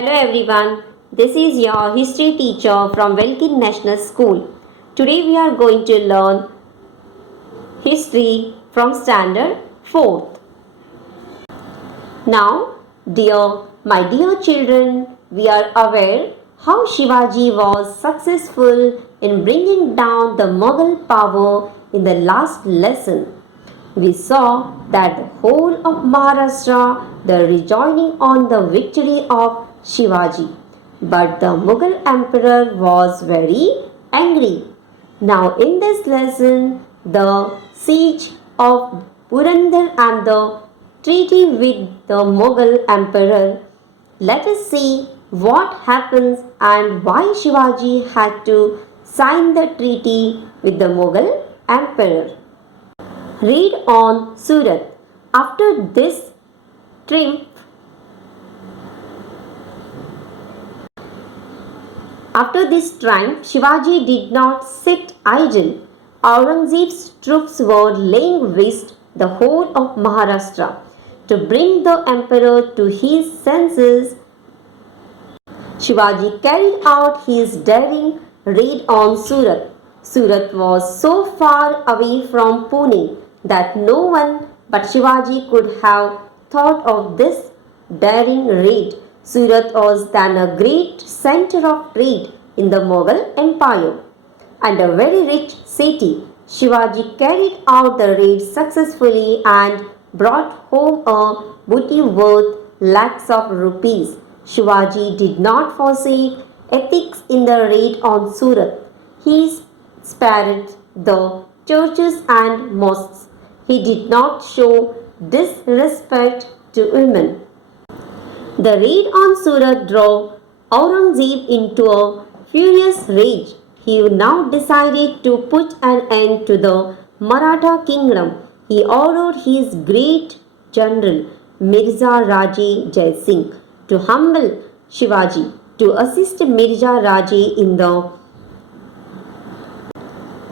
Hello everyone, this is your history teacher from Velkin National School. Today we are going to learn history from standard 4th. Now, my dear children, we are aware how Shivaji was successful in bringing down the Mughal power in the last lesson. We saw that the whole of Maharashtra the rejoining on the victory of Shivaji. But the Mughal emperor was very angry. Now in this lesson, the siege of Purandar and the treaty with the Mughal emperor, let us see what happens and why Shivaji had to sign the treaty with the Mughal emperor. Read on Surat. After this triumph, Shivaji did not sit idle. Aurangzeb's troops were laying waste the whole of Maharashtra. To bring the emperor to his senses, Shivaji carried out his daring raid on Surat. Surat was so far away from Pune that no one but Shivaji could have thought of this daring raid. Surat was then a great center of trade in the Mughal Empire and a very rich city. Shivaji carried out the raid successfully and brought home a booty worth lakhs of rupees. Shivaji did not forsake ethics in the raid on Surat. He spared the churches and mosques. He did not show disrespect to women. The raid on Surat drove Aurangzeb into a furious rage. He now decided to put an end to the Maratha kingdom. He ordered his great general Mirza Raje Jai Singh to humble Shivaji, to assist Mirza Raje in the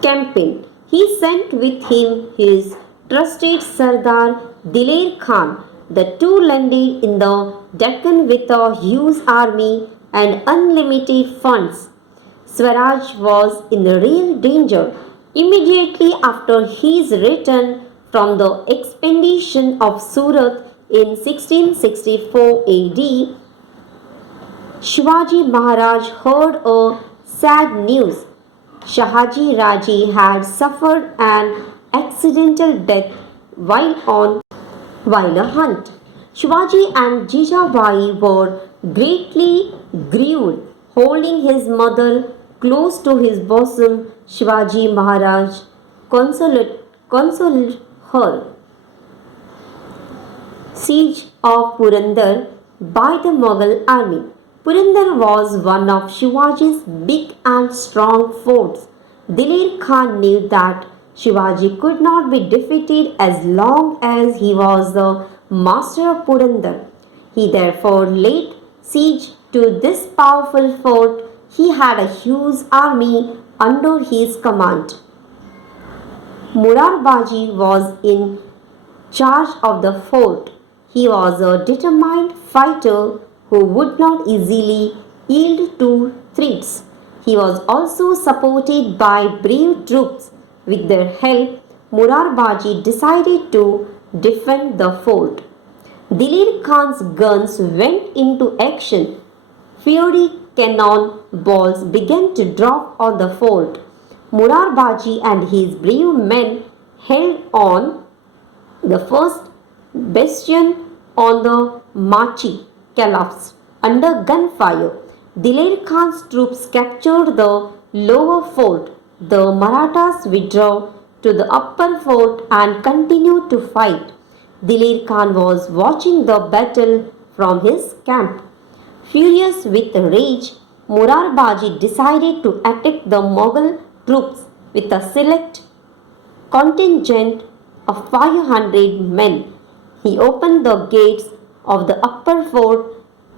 campaign. He sent with him his trusted Sardar Diler Khan. The two landed in the Deccan with a huge army and unlimited funds. Swaraj was in real danger. Immediately after his return from the expedition of Surat in 1664 AD, Shivaji Maharaj heard a sad news. Shahaji Raje had suffered an accidental death while a hunt. Shivaji and Jijabai were greatly grieved. Holding his mother close to his bosom, Shivaji Maharaj consoled her. Siege of Purandar by the Mughal army. Purandar was one of Shivaji's big and strong forts. Diler Khan knew that Shivaji could not be defeated as long as he was the master of Purandar. He therefore laid siege to this powerful fort. He had a huge army under his command. Murarbaji was in charge of the fort. He was a determined fighter who would not easily yield to threats. He was also supported by brave troops. With their help, Murarbaji decided to defend the fort. Diler Khan's guns went into action. Fiery cannon balls began to drop on the fort. Murarbaji and his brave men held on the first bastion on the Machi collapsed under gunfire. Diler Khan's troops captured the lower fort. The Marathas withdrew to the upper fort and continued to fight. Diler Khan was watching the battle from his camp. Furious with rage, Murarbaji decided to attack the Mughal troops with a select contingent of 500 men. He opened the gates of the upper fort,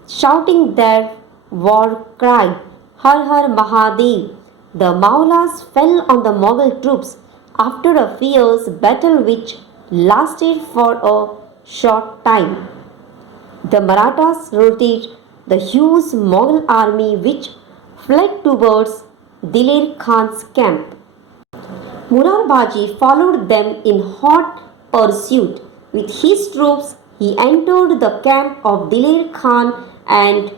shouting their war cry, Har Har Mahadev. The Maulas fell on the Mughal troops after a fierce battle which lasted for a short time. The Marathas routed the huge Mughal army which fled towards Diler Khan's camp. Murarbaji followed them in hot pursuit. With his troops, he entered the camp of Diler Khan and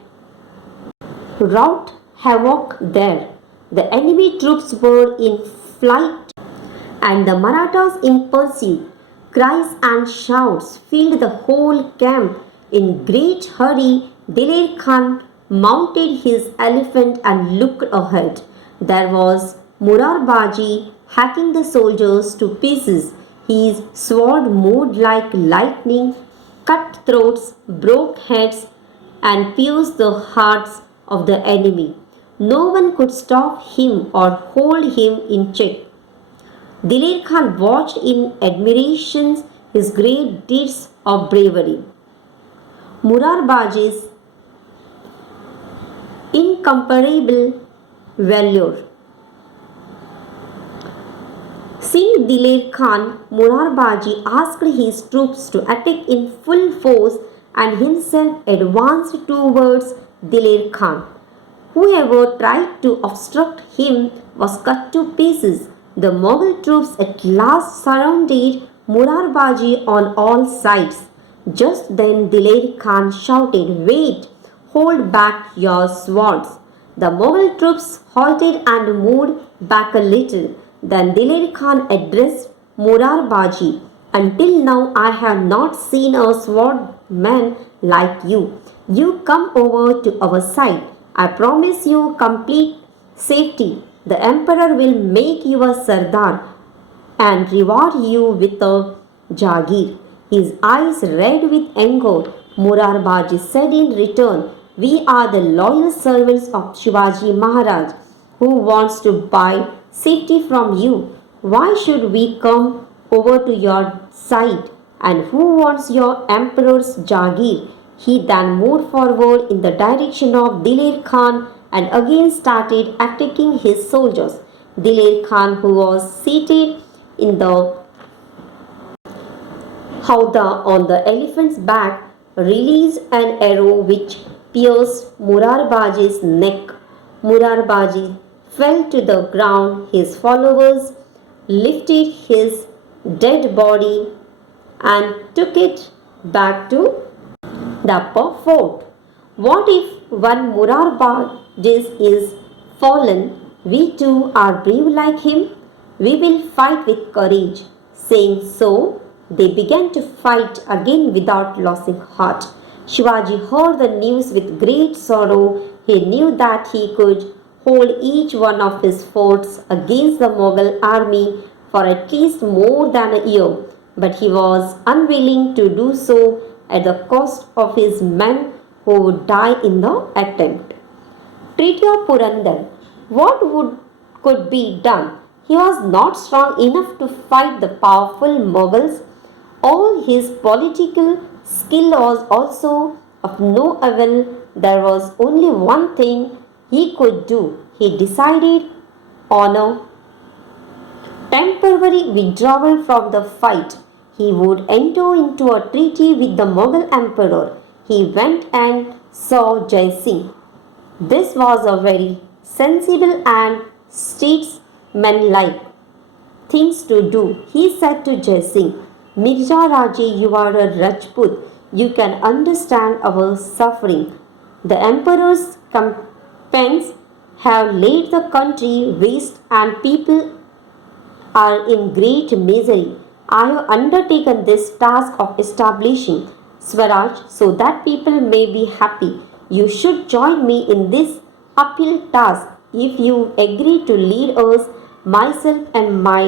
wrought havoc there. The enemy troops were in flight and the Marathas in pursuit. Cries and shouts filled the whole camp. In great hurry, Diler Khan mounted his elephant and looked ahead. There was Murarbaji hacking the soldiers to pieces. His sword moved like lightning, cut throats, broke heads, and pierced the hearts of the enemy. No one could stop him or hold him in check. Diler Khan watched in admiration his great deeds of bravery. Murarbaji's incomparable valor. Seeing Diler Khan, Murarbaji asked his troops to attack in full force and himself advanced towards Diler Khan. Whoever tried to obstruct him was cut to pieces. The Mughal troops at last surrounded Murarbaji on all sides. Just then Diler Khan shouted, "Wait! Hold back your swords!" The Mughal troops halted and moved back a little. Then Diler Khan addressed Murarbaji, "Until now I have not seen a swordman like you. You come over to our side. I promise you complete safety. The emperor will make you a sardar and reward you with a jagir." His eyes red with anger, Murarbaji said in return, "We are the loyal servants of Shivaji Maharaj, who wants to buy safety from you. Why should we come over to your side? And who wants your emperor's jagir?" He then moved forward in the direction of Diler Khan and again started attacking his soldiers. Diler Khan, who was seated in the howdah on the elephant's back, released an arrow which pierced Murarbaji's neck. Murarbaji fell to the ground. His followers lifted his dead body and took it back to the upper fort. What if one Murarbaji is fallen? We too are brave like him. We will fight with courage. Saying so, they began to fight again without losing heart. Shivaji heard the news with great sorrow. He knew that he could hold each one of his forts against the Mughal army for at least more than a year, but he was unwilling to do so at the cost of his men who would die in the attempt. Treaty of Purandar. Could be done? He was not strong enough to fight the powerful Mughals. All his political skill was also of no avail. There was only one thing he could do. He decided on a temporary withdrawal from the fight. He would enter into a treaty with the Mughal emperor. He went and saw Jai Singh. This was a very sensible and statesmanlike things to do. He said to Jai Singh, "Mirza Raji, you are a Rajput. You can understand our suffering. The emperor's campaigns have laid the country waste and people are in great misery. I have undertaken this task of establishing Swaraj so that people may be happy. You should join me in this uphill task. If you agree to lead us, myself and my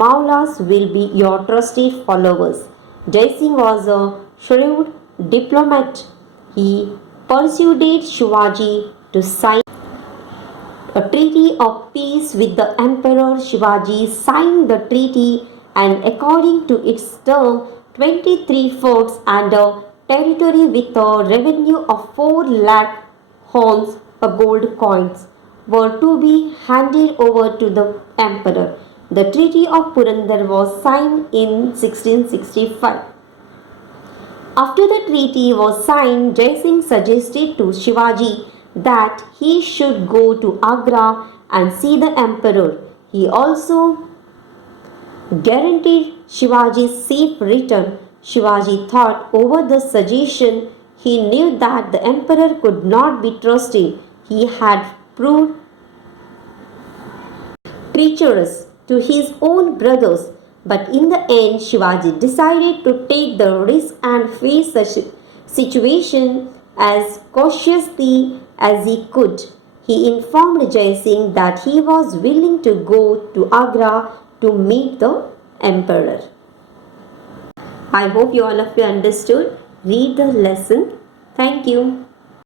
Maulas will be your trusted followers." Jai Singh was a shrewd diplomat. He persuaded Shivaji to sign a treaty of peace with the emperor. Shivaji signed the treaty, and according to its term, 23 forts and a territory with a revenue of 4 lakh horns gold coins were to be handed over to the emperor. The Treaty of Purandar was signed in 1665. After the treaty was signed, Jai Singh suggested to Shivaji that he should go to Agra and see the emperor. He also guaranteed Shivaji's safe return. Shivaji thought over the suggestion. He knew that the emperor could not be trusted. He had proved treacherous to his own brothers. But in the end, Shivaji decided to take the risk and face the situation as cautiously as he could. He informed Jai Singh that he was willing to go to Agra to meet the emperor. I hope you all of you understood. Read the lesson. Thank you.